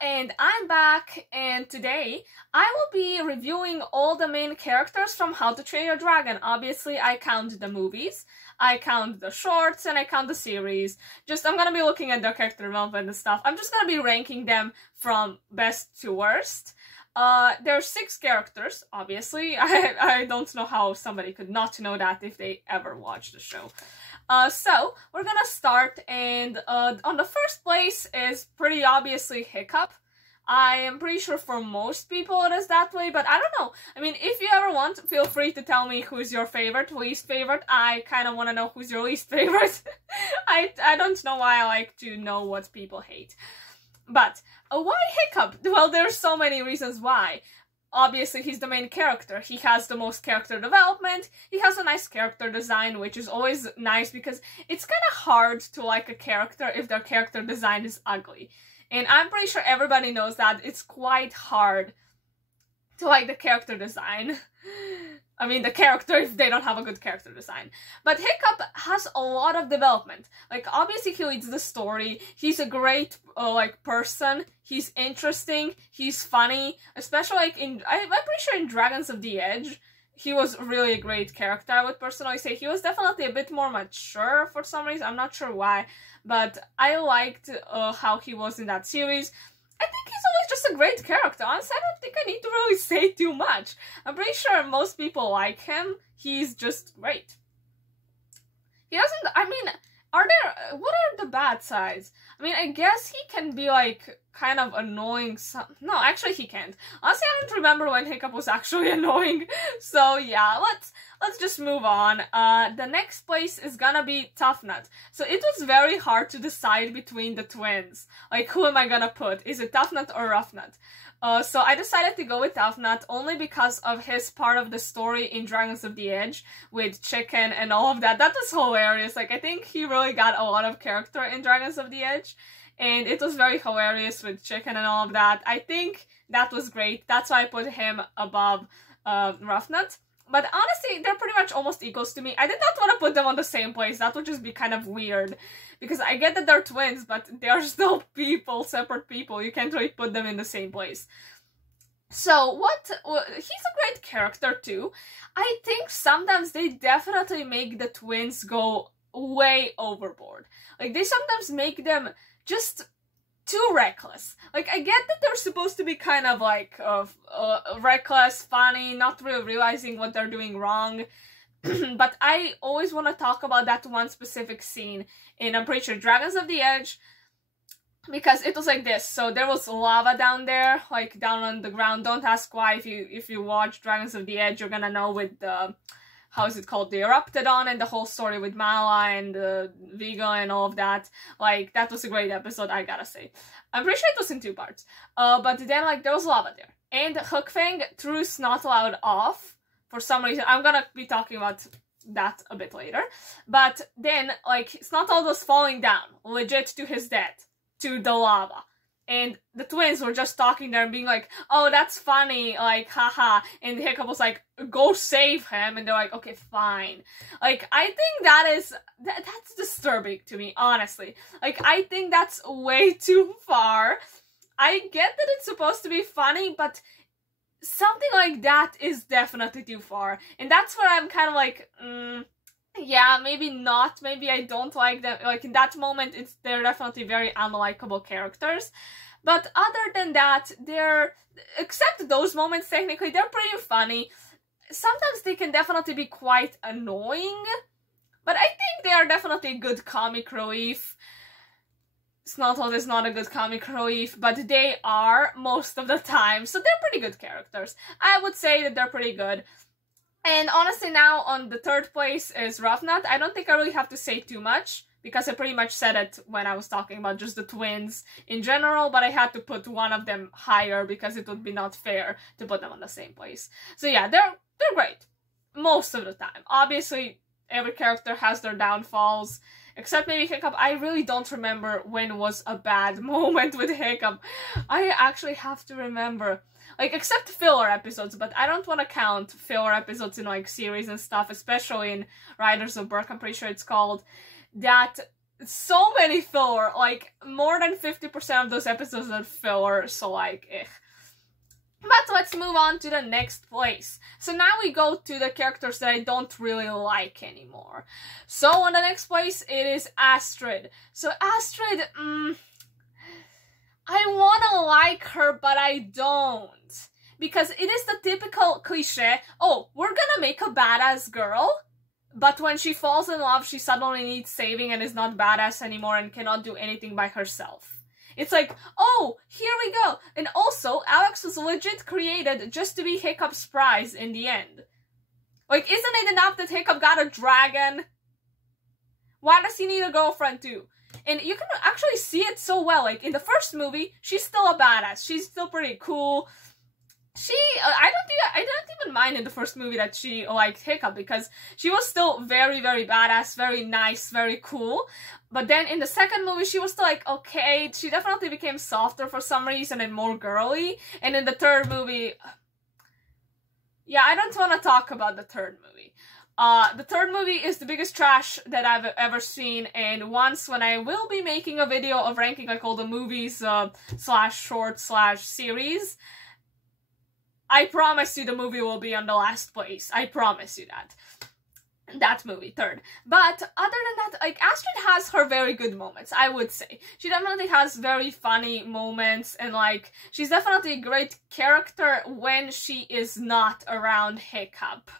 and I'm back, and today I will be reviewing all the main characters from How to Train Your Dragon. Obviously, I count the movies, I count the shorts, and I count the series. I'm gonna be looking at their character development and stuff. I'm just gonna be ranking them from best to worst. There are 6 characters, obviously. I don't know how somebody could not know that if they ever watched the show. So, we're gonna start, and on the first place is pretty obviously Hiccup. I am pretty sure for most people it is that way, but I don't know. I mean, if you ever want, feel free to tell me who's your favorite, least favorite. I kind of want to know who's your least favorite. I don't know why I like to know what people hate. But, why Hiccup? Well, there's so many reasons why. Obviously, he's the main character. He has the most character development. He has a nice character design, which is always nice because it's kind of hard to like a character if their character design is ugly. And I'm pretty sure everybody knows that it's quite hard to like the character design. I mean, the character if they don't have a good character design. But Hiccup has a lot of development. Like, obviously he leads the story. He's a great, person. He's interesting. He's funny. Especially, I'm pretty sure in Dragons of the Edge, he was really a great character, I would personally say. He was definitely a bit more mature for some reason. I'm not sure why. But I liked how he was in that series. I think he's always just a great character. Honestly, I don't think I need to really say too much. I'm pretty sure most people like him. He's just great. He doesn't, what are the bad sides? I mean, I guess he can be, kind of annoying. No, actually he can't. Honestly, I don't remember when Hiccup was actually annoying. So, yeah, let's just move on. The next place is gonna be Tuffnut. So, it was very hard to decide between the twins. Like, who am I gonna put? Is it Tuffnut or Ruffnut? So I decided to go with Tuffnut only because of his part of the story in Dragons of the Edge with Chicken and all of that. That was hilarious. Like, I think he really got a lot of character in Dragons of the Edge, and it was very hilarious with Chicken and all of that. I think that was great. That's why I put him above Ruffnut. But honestly, they're pretty much almost equals to me. I did not want to put them on the same place. That would just be kind of weird. Because I get that they're twins, but they're still people, separate people. You can't really put them in the same place. So, he's a great character too. I think sometimes they definitely make the twins go way overboard. Like, they sometimes make them just too reckless. Like, I get that they're supposed to be kind of reckless, funny, not really realizing what they're doing wrong. But I always want to talk about that one specific scene in, I'm pretty sure, Dragons of the Edge, because it was like this. So there was lava down there, like down on the ground. Don't ask why. If you watch Dragons of the Edge, you're gonna know with the, how is it called, the Eruptodon and the whole story with Mala and Vigo and all of that. Like, that was a great episode, I gotta say. I'm pretty sure it was in 2 parts. But then, there was lava there. And Hookfang threw Snotlout off for some reason. I'm gonna be talking about that a bit later. But then, Snotlout was falling down, legit to his death, to the lava. And the twins were just talking there and being like, oh, that's funny, haha. And Hiccup was like, go save him. And they're like, okay, fine. I think that's disturbing to me, honestly. I think that's way too far. I get that it's supposed to be funny, but something like that is definitely too far. And that's where I'm kind of yeah, maybe not. Maybe I don't like them. In that moment, they're definitely very unlikable characters. But other than that, except those moments, technically, they're pretty funny. Sometimes they can definitely be quite annoying, but I think they are definitely good comic relief. Snotlout is not a good comic relief, but they are most of the time, so they're pretty good characters. I would say that they're pretty good. And honestly, now on the 3rd place is Ruffnut. I don't think I really have to say too much, because I pretty much said it when I was talking about just the twins in general, but I had to put one of them higher because it would be not fair to put them on the same place. So yeah, they're great. Most of the time. Obviously, every character has their downfalls, except maybe Hiccup. I really don't remember when was a bad moment with Hiccup. I actually have to remember. Except filler episodes, but I don't want to count filler episodes in, series and stuff, especially in Riders of Berk, I'm pretty sure it's called, that so many filler, like more than 50% of those episodes are filler, so like, eh. But let's move on to the next place. So now we go to the characters that I don't really like anymore. So on the next place, it is Astrid. So Astrid, I wanna like her, but I don't. Because it is the typical cliche, oh, we're gonna make a badass girl, but when she falls in love, she suddenly needs saving and is not badass anymore and cannot do anything by herself. It's like, oh, here we go. And also, Alex was legit created just to be Hiccup's prize in the end. Like, isn't it enough that Hiccup got a dragon? Why does he need a girlfriend too? And you can actually see it so well. Like, in the first movie, she's still a badass. She's still pretty cool. I don't even mind in the first movie that she liked Hiccup, because she was still very, very badass, very nice, very cool. But then in the second movie, she was still like, okay, she definitely became softer for some reason and more girly. And in the third movie, yeah, I don't want to talk about the third movie. The third movie is the biggest trash that I've ever seen, and once when I will be making a video of ranking like all the movies slash short slash series, I promise you the movie will be on the last place. I promise you that. That movie, third. But other than that, like, Astrid has her very good moments, I would say. She definitely has very funny moments, and like, she's definitely a great character when she is not around Hiccup.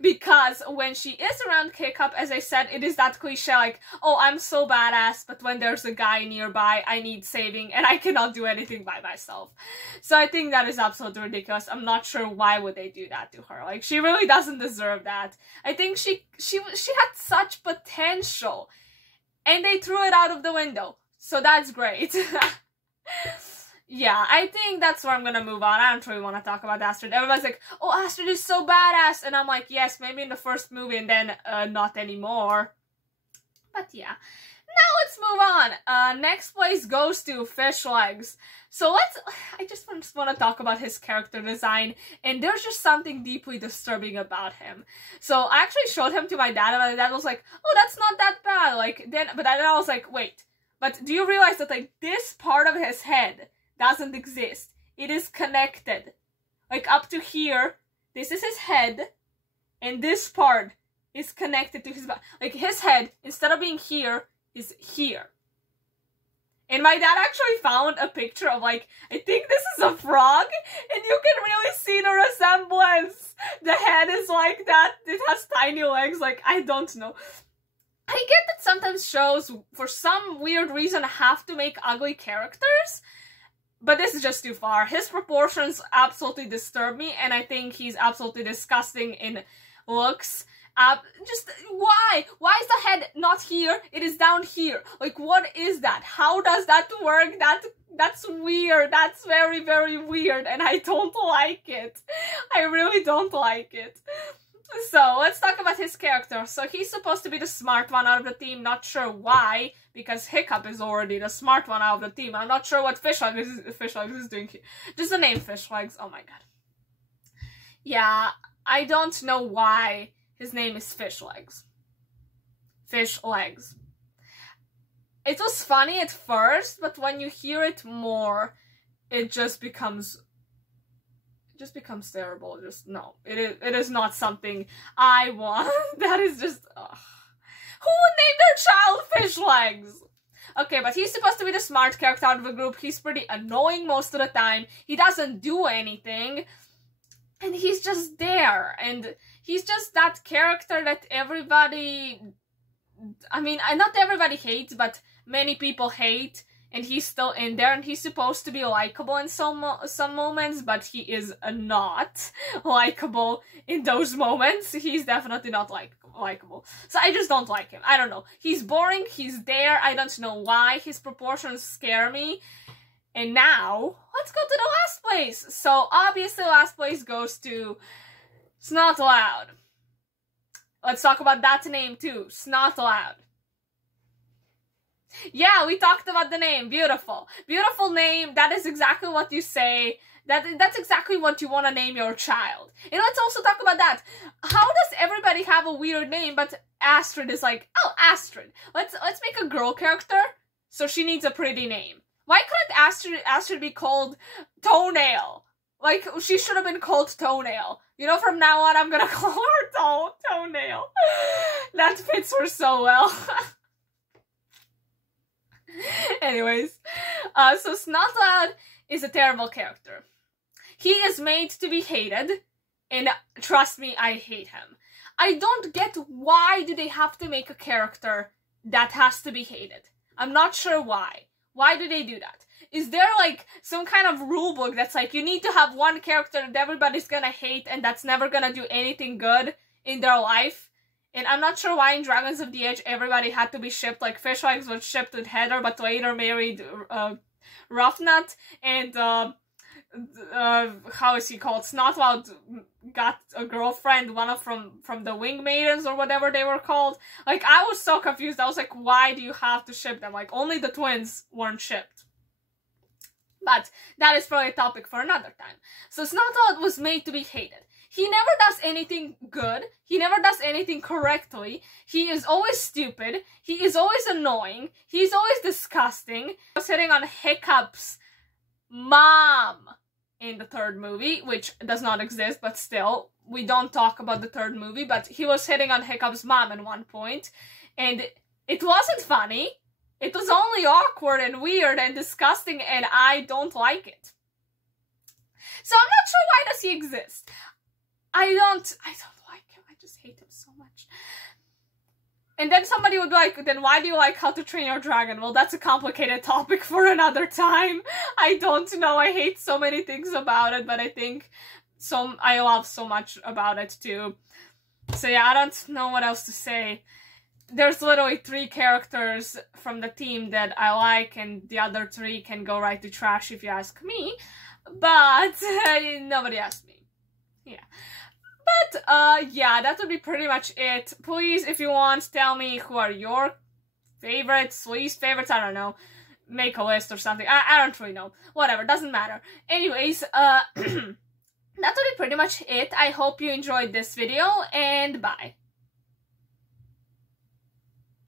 Because when she is around Hiccup, as I said, it is that cliche like, oh, I'm so badass, but when there's a guy nearby, I need saving, and I cannot do anything by myself. So I think that is absolutely ridiculous. I'm not sure why would they do that to her. Like, she really doesn't deserve that. I think she had such potential, and they threw it out of the window, so that's great. Yeah, I think that's where I'm gonna move on. I don't really want to talk about Astrid. Everybody's like, oh, Astrid is so badass, and I'm like, yes, maybe in the first movie, and then not anymore. But yeah. Now let's move on. Next place goes to Fish Legs. So I just want to talk about his character design, and there's just something deeply disturbing about him. So I actually showed him to my dad, and my dad was like, oh, that's not that bad. Like, but then I was like, wait, but do you realize that like this part of his head doesn't exist? It is connected. Like up to here, this is his head, and this part is connected to his body. Like his head, instead of being here, is here. And my dad actually found a picture of like, I think this is a frog, and you can really see the resemblance. The head is like that, it has tiny legs, like, I don't know. I get that sometimes shows, for some weird reason, have to make ugly characters, but this is just too far. His proportions absolutely disturb me, and I think he's absolutely disgusting in looks. Just, why? Why is the head not here? It is down here. Like, what is that? How does that work? That's weird. That's very, very weird, and I don't like it. I really don't like it. So, let's talk about his character. So, he's supposed to be the smart one out of the team. Not sure why, because Hiccup is already the smart one out of the team. I'm not sure what Fish Legs is doing here. Just the name Fish Legs. Oh my god. Yeah, I don't know why his name is Fish Legs. Fish Legs. It was funny at first, but when you hear it more, it just becomes terrible. Just, no. It is not something I want. That is just, ugh. Who would name their child Fish Legs? Okay, but he's supposed to be the smart character out of the group. He's pretty annoying most of the time. He doesn't do anything. And he's just there. And he's just that character that everybody, I mean, not everybody hates, but many people hate. And he's still in there, and he's supposed to be likable in some moments, but he is not likable in those moments. He's definitely not likable. So I just don't like him. I don't know. He's boring, he's there, I don't know why. His proportions scare me. And now, let's go to the last place. So obviously last place goes to Snotlout. Let's talk about that name too, Snotlout. Yeah, we talked about the name. Beautiful. Beautiful name. That is exactly what you say. That's exactly what you want to name your child. And let's also talk about that. How does everybody have a weird name, but Astrid is like, oh, Astrid. Let's make a girl character, so she needs a pretty name. Why couldn't Astrid be called Toenail? Like, she should have been called Toenail. You know, from now on, I'm gonna call her Toenail. That fits her so well. Anyways, so Snotlout is a terrible character. He is made to be hated, and trust me, I hate him. I don't get why do they have to make a character that has to be hated. I'm not sure why. Why do they do that? Is there like some kind of rule book that's like you need to have one character that everybody's gonna hate and that's never gonna do anything good in their life? And I'm not sure why in Dragons of the Edge everybody had to be shipped. Like Fishwives was shipped with Heather, but later married Tuffnut, and how is he called? Snotlout got a girlfriend, one from the Wing Maidens or whatever they were called. Like, I was so confused. I was like, why do you have to ship them? Like, only the twins weren't shipped. But that is probably a topic for another time. So Snotlout was made to be hated. He never does anything good. He never does anything correctly. He is always stupid. He is always annoying. He's always disgusting. I was hitting on Hiccup's mom in the third movie, which does not exist, but still, we don't talk about the third movie, but he was hitting on Hiccup's mom at one point, and it wasn't funny. It was only awkward and weird and disgusting, and I don't like it. So I'm not sure why does he exist. I don't like him. I just hate him so much. And then somebody would be like, then why do you like How to Train Your Dragon? Well, that's a complicated topic for another time. I don't know. I hate so many things about it, but I think I love so much about it too. So yeah, I don't know what else to say. There's literally 3 characters from the team that I like, and the other 3 can go right to trash if you ask me. But nobody asked me. Yeah. But, yeah, that would be pretty much it. Please, if you want, tell me who are your favorites, least favorites, I don't know. Make a list or something. I don't really know. Whatever, doesn't matter. Anyways, that would be pretty much it. I hope you enjoyed this video, and bye.